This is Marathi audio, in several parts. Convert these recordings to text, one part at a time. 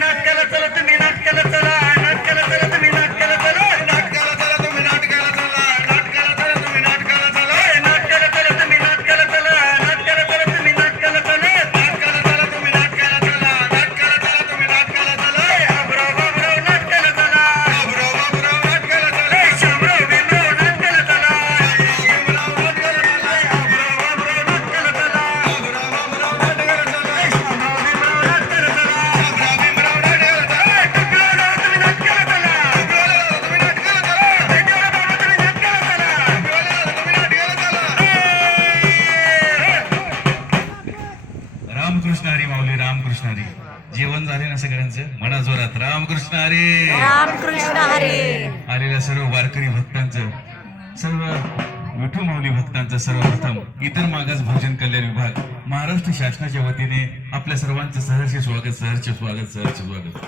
नाटकाला चला तुम्ही, नाटकाला चला, नाटकाला चला तुम्ही, नाटकाला चला, नाटकाला चला तुम्ही, नाटकाला चला, नाटकाला चला तुम्ही, नाटकाला चला, नाटकाला चला तुम्ही, नाटकाला चला, नाटकाला चला तुम्ही, नाटकाला चला, नाटकाला चला तुम्ही, नाटकाला चला, नाटकाला चला तुम्ही, नाटकाला चला, बाबराव बाबराव नाटकाला चला, बाबराव बाबराव नाटकाला चला, शामराव भीमराव नाटकाला चला, भीमराव नाटकाला चला, बाबराव बाबराव नाटकाला चला, बाबराव बाबराव नाटकाला चला, शामराव भीमराव नाटकाला चला, शामराव भीमराव नाटकाला चला, टुकराव तुम्ही नाटकाला चला, टुकराव तुम्ही नाटकाला चला, भेटूया बाबा तुम्ही नाटकाला चला, भेटूया तुम्ही नाटकाला चला. रामकृष्ण हरी माऊली, रामकृष्ण हरी. जेवण झाले ना सगळ्यांचं? म्हणा जोरात रामकृष्ण हरी. रामकृष्ण हरी. आलेल्या सर्व वारकरी भक्तांचं, सर्व विठू माऊली भक्तांचं सर्वप्रथम इतर मागास भोजन कल्याण विभाग महाराष्ट्र शासनाच्या वतीने आपल्या सर्वांचं सहर्ष स्वागत, सहर्ष स्वागत, सहर्ष स्वागत.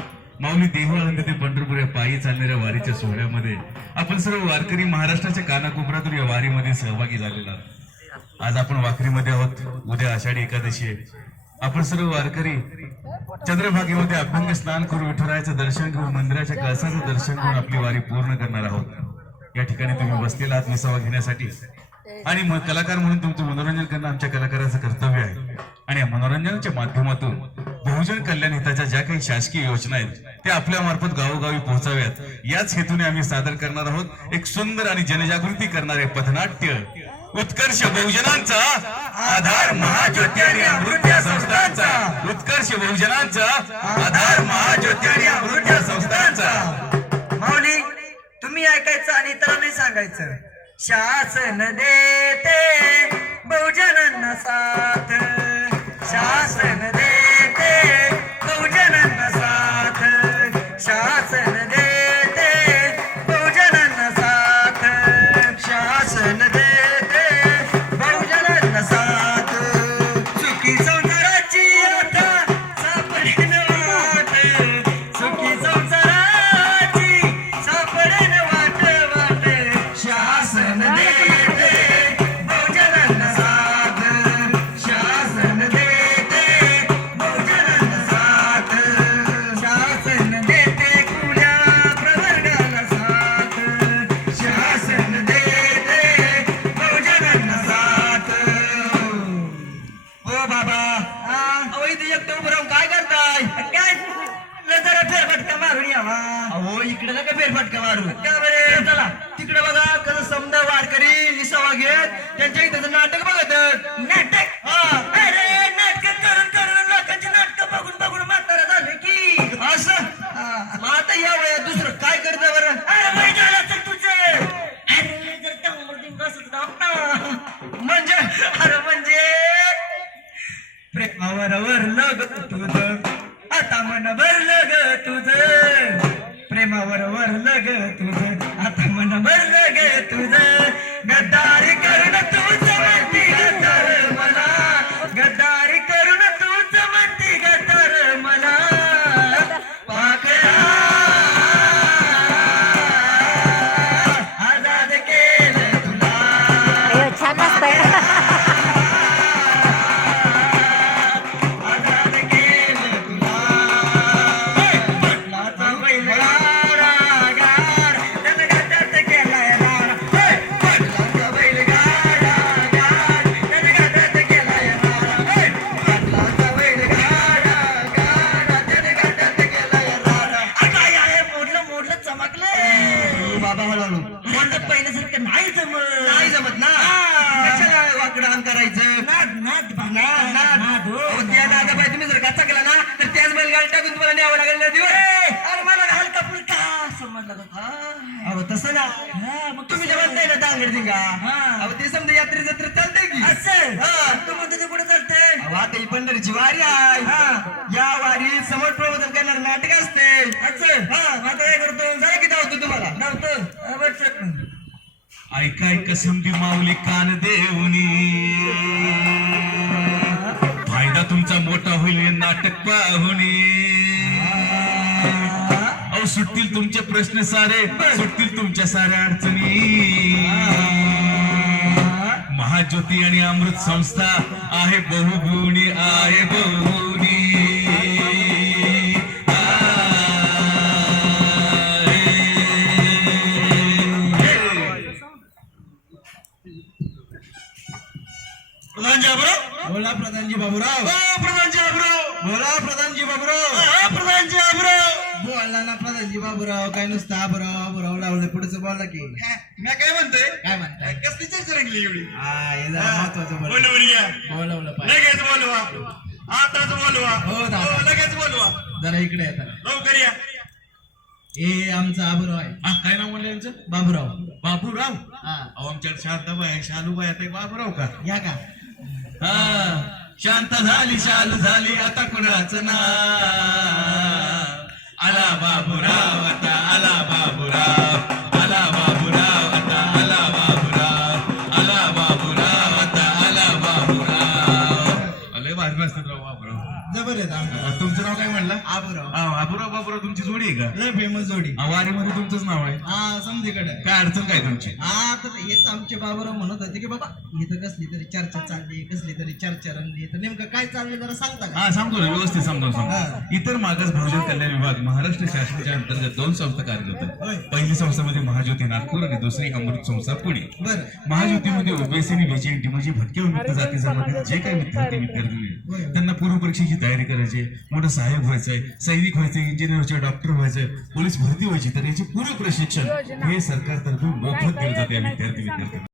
माऊली देहूआनंद ते पंढरपूर या पायी चालणाऱ्या वारीच्या सोहळ्यामध्ये आपण सर्व वारकरी महाराष्ट्राच्या कानाकोपऱ्यातून या वारीमध्ये सहभागी झालेला आहोत. आज आपण वाखरीमध्ये आहोत, उद्या आषाढी एकादशी आहे. आपण सर्व वारकरी चंद्रभागेमध्ये अभ्यंग स्नान करून विठुरायाचं दर्शन घेऊन मंदिराच्या कळसाचं दर्शन घेऊन आपली वारी पूर्ण करणार आहोत. या ठिकाणी तुम्ही बसलेला आहात विसावा घेण्यासाठी आणि कलाकार म्हणून तुमचं मनोरंजन करणं आमच्या कलाकाराचं कर्तव्य आहे. आणि या मनोरंजनाच्या माध्यमातून बहुजन कल्याण हिताच्या ज्या काही शासकीय योजना आहेत त्या आपल्या मार्फत गावोगावी पोहोचाव्यात, याच हेतूने आम्ही सादर करणार आहोत एक सुंदर आणि जनजागृती करणारे पथनाट्य. उत्कर्ष बहुजनांचा आधार महाज्योती आणि अमृत या संस्थांचा, उत्कर्ष बहुजनांचा आधार महाज्योती आणि अमृत या संस्थांचा. माऊली तुम्ही ऐकायचं आणि इतरांनी सांगायचं. शासन देते बहुजनांना साथ, शासन देते बहुजनांना साथ, शासन देते बहुजनांना साथ, शासन देते बहुजनांना साथ. सुखी संसाराची आता सापडेन वाट, सुखी संसाराची सापडेन वाट वाट. शासन देते बहुजनांना साथ, शासन देते बहुजनांना साथ, शासन देते कुण्या प्रवर्गाला साथ, शासन देते बहुजनांना साथ. ओ बाबा, अहो इथे एकटं उभं राहून काय करताय? काय जरा फेरफटका मारून यावा. अहो इकडे नका फेरफटका मारू. का बरे? चला तिकडे बघा कसं समजा वारकरी विसावा घेत त्यांच्या इथं नाटक बघत. नाटक? हा. अरे नाटक करून करून लोकांची नाटक बघून बघून म्हातारा झाले की असं. मग आता या वयात दुसरं काय करतं बरं? अरे वय झालं असेल तुझं. अरे जर चांगलं बसत ना म्हणजे, अरे म्हणजे प्रेमावर वरलं ग तुझं, आता मन भरलं ग तुझं, प्रेमावर वरलं ग तुझं, आता मन भरलं ग तुझं. गद्दारी करून तूच म्हणती गद्दार मला, गद्दारी करून तूच म्हणती गद्दार मला. पाकळा आजाद केलं तुला, छान असतंय. आजाद केलं तुला. पटलाचा बैलगाडा गाड, त्यानं गाड्यात केलाय राडा. पटलाचा बैलगाडा गाड, त्यानं गाड्यात केलाय राडा. पटलाचा बैलगाडा गाड, त्यानं गाड्यात केलाय राडा. काय आहे मोडलं मोडलं चमकलं. बाबा हळूहळू मोडलं पहिल्यासारखं नाही जमत, नाही जमत ना. कशाला वाकडं अंग करायचं? नाद नाद नाद नाद. त्या नादाबाई तुम्ही जर कच्चा केला ना तर त्याच बैलगाडी टाकून तुम्हाला न्यावं लागेल नदीवर. अरे मला हलका फुलका समजला का? अहो तसं ना. मग तुम्ही जे म्हणताय ना दांगड दिंगा, अहो ते समजा यात्रे जत्रे चालतंय की असं. तू म्हणतो ते पुढे चालतंय. अहो आता ही पंढरीची वारी आहे. या वारीत समोर प्रबोधन करणार नाटक असते असं. आता काय करतो जरा की धावतो तुम्हाला धावतो. ऐका ऐका समधी माऊली कान देऊनी, फायदा तुमचा मोठा होईल हे नाटक पाहुनी. अहो सुटतील तुमचे प्रश्न सारे, सुटतील तुमच्या साऱ्या अडचणी. महाज्योती आणि अमृत संस्था आहे बहुगुणी, आहे बहुगुणी. प्रधानजी बाबूराव बोला प्रधानजी बाबूराव. प्रधानजी बाबूराव बोलला ना प्रधानजी बाबूराव. काय नुसतं आबूराव लावलं पुढचं बोला की. मी काय म्हणतोय काय म्हणताय? कसली चर्चा रंगली एवढी हे जरा महत्वाचं बोल. बोलवून घ्या बोलवलं पाहिजे. लगेच बोलवा आताच बोलवा हो, दादा. लगेच बोलवा जरा इकडे येतात. लवकर या हे आमचा आबूराव आहे. काय नाव म्हणलं यांचं बाबूराव. बाबूराव हा अहो आमच्याकडे शांताबाई आहे शालूबाई आता बाबूराव का या का? शांत झाली शालू झाली आता कुणाच ना आला बाबूराव आता आला बाबूराव आला बाबूराव आता आला बाबूराव आला बाबूराव आता आला बाबूराव अले भारी असतात राव बाबूराव. जबर आहेत आमचं. तुमचं नाव काय म्हणलं आबूराव. बाबूराव तुमची जोडी आहे का लय फेमस जोडी. वारीमध्ये तुमचंच नाव आहे हा समधीकडे. काय अडचण काय तुमची हा तर हेच आमचे बाबूराव म्हणत होते की बाबा इथं कसली तरी चर्चा चालली कसली तरी चर्चा रंगली तर नेमकं काय चाललंय जरा सांगता का? हा सांगतो ना व्यवस्थित सांगतो. इतर मागास बहुजन कल्याण विभाग महाराष्ट्र शासनाच्या अंतर्गत 2 संस्था कार्यरत होय. आहेत. पहिली संस्था म्हणजे महाज्योती नागपूर आणि दुसरी अमृत संस्था पुणे. बरं. महाज्योतीमध्ये ओबीसी आणि बीसीएनटी म्हणजे भटक्या विमुक्त जाती जमातीचे जे काही विद्यार्थी होय. त्यांना पूर्व परीक्षेची तयारी करायची, मोठं सहाय्यक व्हायचंय, सैनिक व्हायचंय, इंजिनियर व्हायचे, डॉक्टर व्हायचंय, पोलीस भरती व्हायची, तर याचे पूर्ण प्रशिक्षण हे सरकारतर्फे मोफत दिले जाते या विद्यार्थी